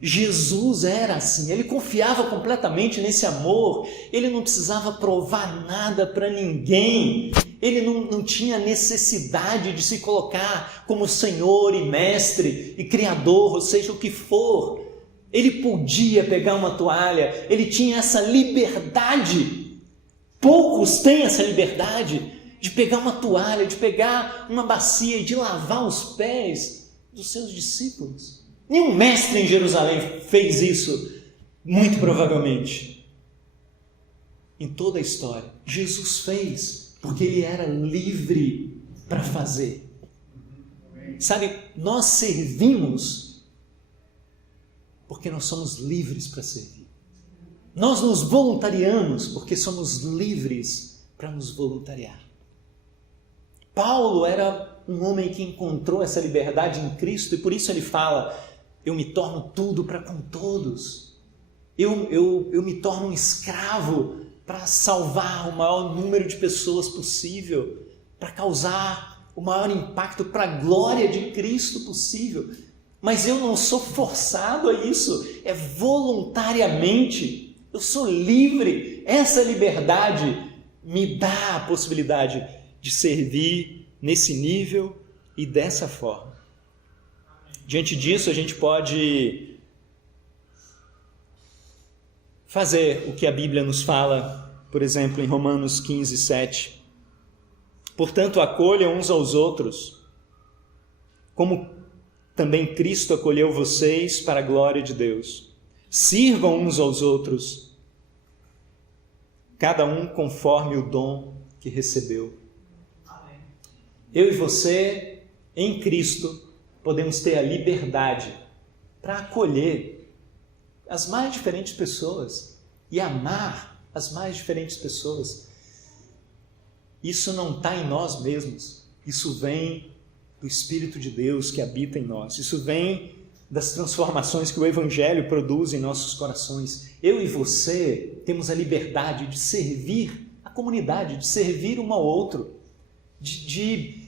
Jesus era assim, ele confiava completamente nesse amor, ele não precisava provar nada para ninguém, ele não tinha necessidade de se colocar como Senhor e Mestre e Criador, ou seja, o que for. Ele podia pegar uma toalha, ele tinha essa liberdade. Poucos têm essa liberdade de pegar uma toalha, de pegar uma bacia e de lavar os pés dos seus discípulos. Nenhum mestre em Jerusalém fez isso, muito provavelmente. Em toda a história, Jesus fez, porque ele era livre para fazer. Sabe, nós servimos porque nós somos livres para servir. Nós nos voluntariamos porque somos livres para nos voluntariar. Paulo era um homem que encontrou essa liberdade em Cristo e por isso ele fala: eu me torno tudo para com todos. Eu me torno um escravo para salvar o maior número de pessoas possível, para causar o maior impacto para a glória de Cristo possível. Mas eu não sou forçado a isso, é voluntariamente. Eu sou livre. Essa liberdade me dá a possibilidade de servir nesse nível e dessa forma. Diante disso, a gente pode fazer o que a Bíblia nos fala, por exemplo, em Romanos 15, 7. Portanto, acolham uns aos outros, como também Cristo acolheu vocês para a glória de Deus. Sirvam uns aos outros, cada um conforme o dom que recebeu. Eu e você, em Cristo, podemos ter a liberdade para acolher as mais diferentes pessoas e amar as mais diferentes pessoas. Isso não está em nós mesmos, isso vem do Espírito de Deus que habita em nós, isso vem das transformações que o Evangelho produz em nossos corações. Eu e você temos a liberdade de servir a comunidade, de servir um ao outro, de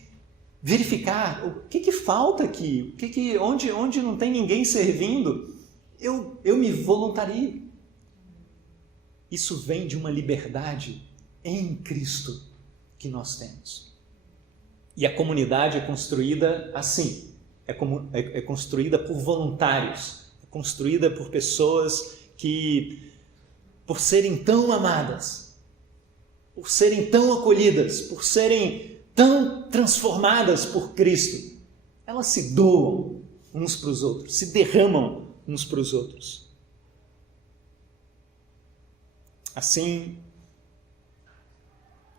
verificar o que falta aqui, onde não tem ninguém servindo, eu me voluntario. Isso vem de uma liberdade em Cristo que nós temos. E a comunidade é construída assim, é construída por voluntários, é construída por pessoas que, por serem tão amadas, por serem tão acolhidas, por serem tão transformadas por Cristo, elas se doam uns para os outros, se derramam uns para os outros. Assim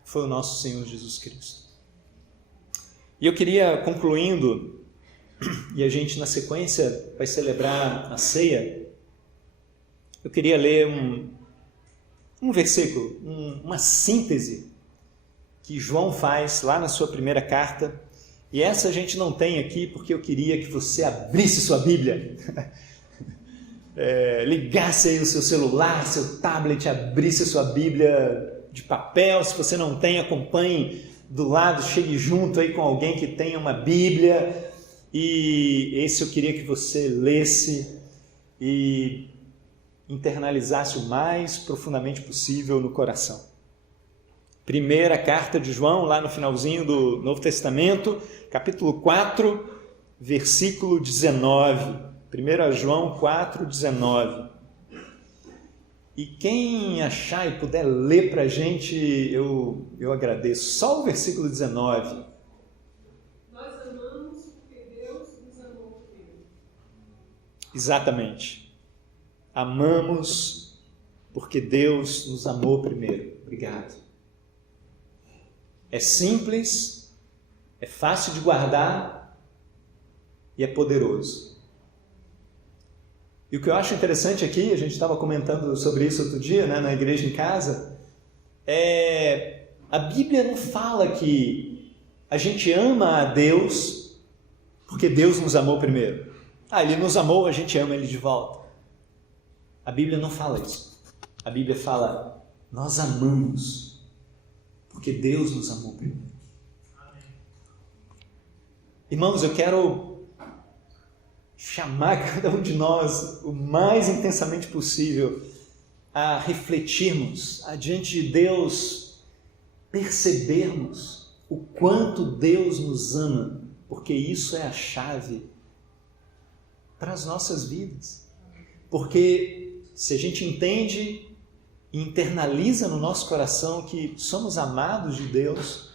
foi o nosso Senhor Jesus Cristo. E eu queria, concluindo, e a gente na sequência vai celebrar a ceia, eu queria ler um versículo, uma síntese que João faz lá na sua primeira carta, e essa a gente não tem aqui porque eu queria que você abrisse sua Bíblia, ligasse aí o seu celular, seu tablet, abrisse sua Bíblia de papel. Se você não tem, acompanhe do lado, chegue junto aí com alguém que tenha uma Bíblia, e esse eu queria que você lesse e internalizasse o mais profundamente possível no coração. Primeira carta de João, lá no finalzinho do Novo Testamento, capítulo 4, versículo 19. 1 João 4, 19. E quem achar e puder ler para a gente, eu agradeço. Só o versículo 19. Nós amamos porque Deus nos amou primeiro. Exatamente. Amamos porque Deus nos amou primeiro. Obrigado. É simples, é fácil de guardar e é poderoso. E o que eu acho interessante aqui, a gente estava comentando sobre isso outro dia, né, na igreja em casa, a Bíblia não fala que a gente ama a Deus porque Deus nos amou primeiro. Ele nos amou, a gente ama Ele de volta. A Bíblia não fala isso. A Bíblia fala, nós amamos porque Deus nos amou primeiro. Irmãos, eu quero chamar cada um de nós o mais intensamente possível a refletirmos diante de Deus, percebermos o quanto Deus nos ama, porque isso é a chave para as nossas vidas. Porque se a gente entende e internaliza no nosso coração que somos amados de Deus,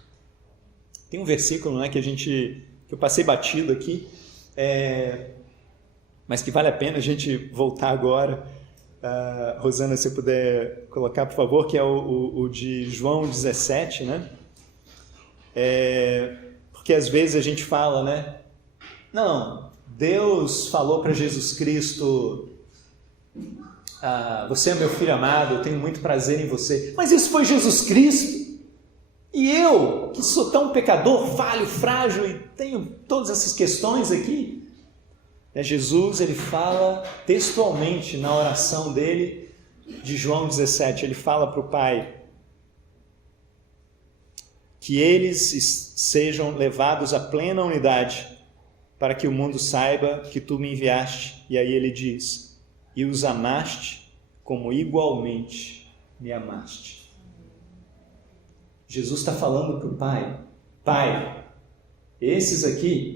tem um versículo, né, que eu passei batido aqui, mas que vale a pena a gente voltar agora. Rosana, se puder colocar, por favor, que é o de João 17, né? Porque às vezes a gente fala, né? Não, Deus falou para Jesus Cristo, você é meu filho amado, eu tenho muito prazer em você. Mas isso foi Jesus Cristo. E eu, que sou tão pecador, falho, frágil e tenho todas essas questões aqui, Jesus, ele fala textualmente na oração dele, de João 17, ele fala para o Pai que eles sejam levados à plena unidade, para que o mundo saiba que tu me enviaste. E aí ele diz, e os amaste como igualmente me amaste. Jesus está falando para o Pai, Pai, esses aqui,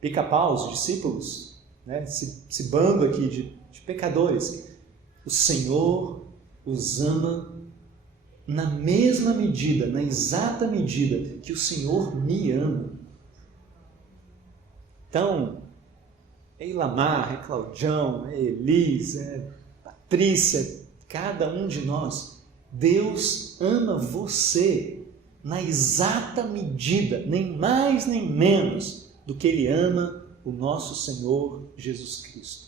pica-pau, os discípulos, né? esse bando aqui de pecadores, o Senhor os ama na mesma medida, na exata medida que o Senhor me ama. Então, Eilamar, Claudião, Elis, Patrícia, cada um de nós, Deus ama você na exata medida, nem mais nem menos, do que Ele ama o nosso Senhor Jesus Cristo.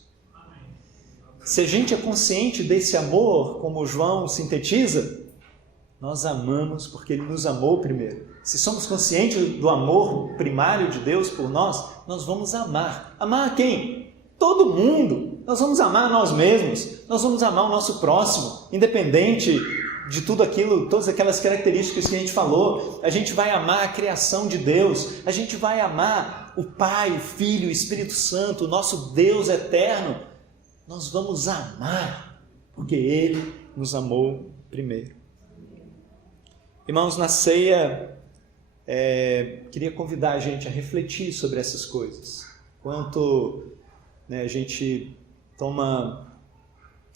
Se a gente é consciente desse amor, como João sintetiza, nós amamos porque Ele nos amou primeiro. Se somos conscientes do amor primário de Deus por nós, nós vamos amar. Amar quem? Todo mundo. Nós vamos amar nós mesmos, nós vamos amar o nosso próximo, independente de tudo aquilo, todas aquelas características que a gente falou. A gente vai amar a criação de Deus, a gente vai amar o Pai, o Filho, o Espírito Santo, o nosso Deus eterno. Nós vamos amar, porque Ele nos amou primeiro. Irmãos, na ceia, queria convidar a gente a refletir sobre essas coisas. Enquanto a gente toma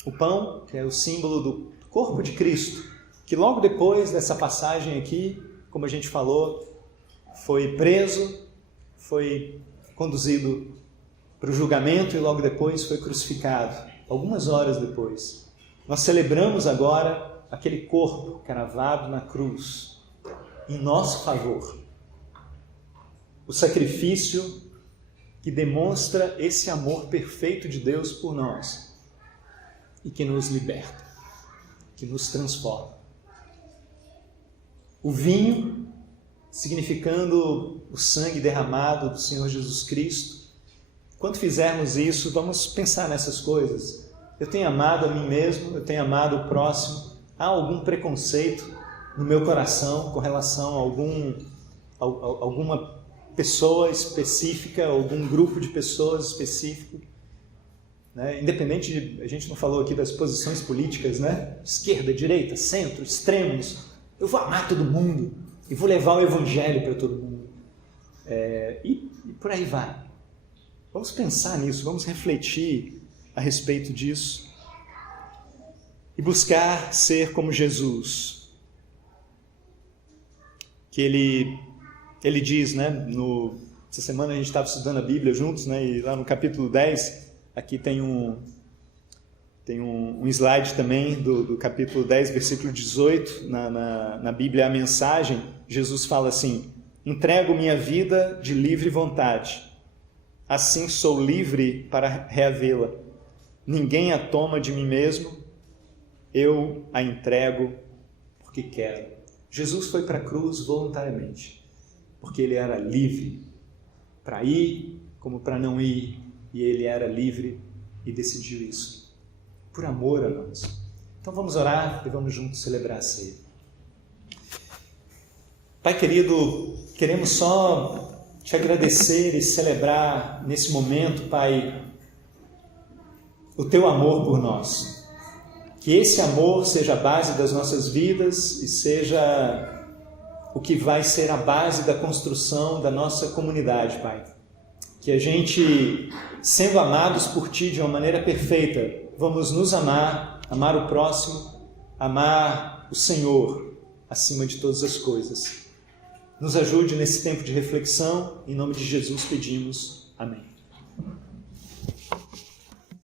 o pão, que é o símbolo do corpo de Cristo, que logo depois dessa passagem aqui, como a gente falou, foi preso, foi conduzido para o julgamento e logo depois foi crucificado, algumas horas depois. Nós celebramos agora aquele corpo cravado na cruz, em nosso favor. O sacrifício que demonstra esse amor perfeito de Deus por nós e que nos liberta, que nos transforma. O vinho, significando o sangue derramado do Senhor Jesus Cristo. Quando fizermos isso, vamos pensar nessas coisas. Eu tenho amado a mim mesmo, eu tenho amado o próximo. Há algum preconceito no meu coração com relação a alguma pessoa específica, algum grupo de pessoas específico? Independente de, a gente não falou aqui das posições políticas, esquerda, direita, centro, extremos. Eu vou amar todo mundo e vou levar o evangelho para todo mundo. E por aí vai. Vamos pensar nisso, vamos refletir a respeito disso e buscar ser como Jesus. Que ele diz, essa semana a gente estava estudando a Bíblia juntos, e lá no capítulo 10, aqui tem um slide também do capítulo 10, versículo 18, na Bíblia, a mensagem, Jesus fala assim: entrego minha vida de livre vontade, assim sou livre para reavê-la. Ninguém a toma de mim mesmo, eu a entrego porque quero. Jesus foi para a cruz voluntariamente, porque ele era livre para ir como para não ir, e ele era livre e decidiu isso, por amor a nós. Então vamos orar e vamos juntos celebrar a ceia. Pai querido, queremos só te agradecer e celebrar nesse momento, Pai, o teu amor por nós. Que esse amor seja a base das nossas vidas e seja o que vai ser a base da construção da nossa comunidade, Pai. Que a gente, sendo amados por Ti de uma maneira perfeita, vamos nos amar, amar o próximo, amar o Senhor acima de todas as coisas. Nos ajude nesse tempo de reflexão, em nome de Jesus pedimos. Amém.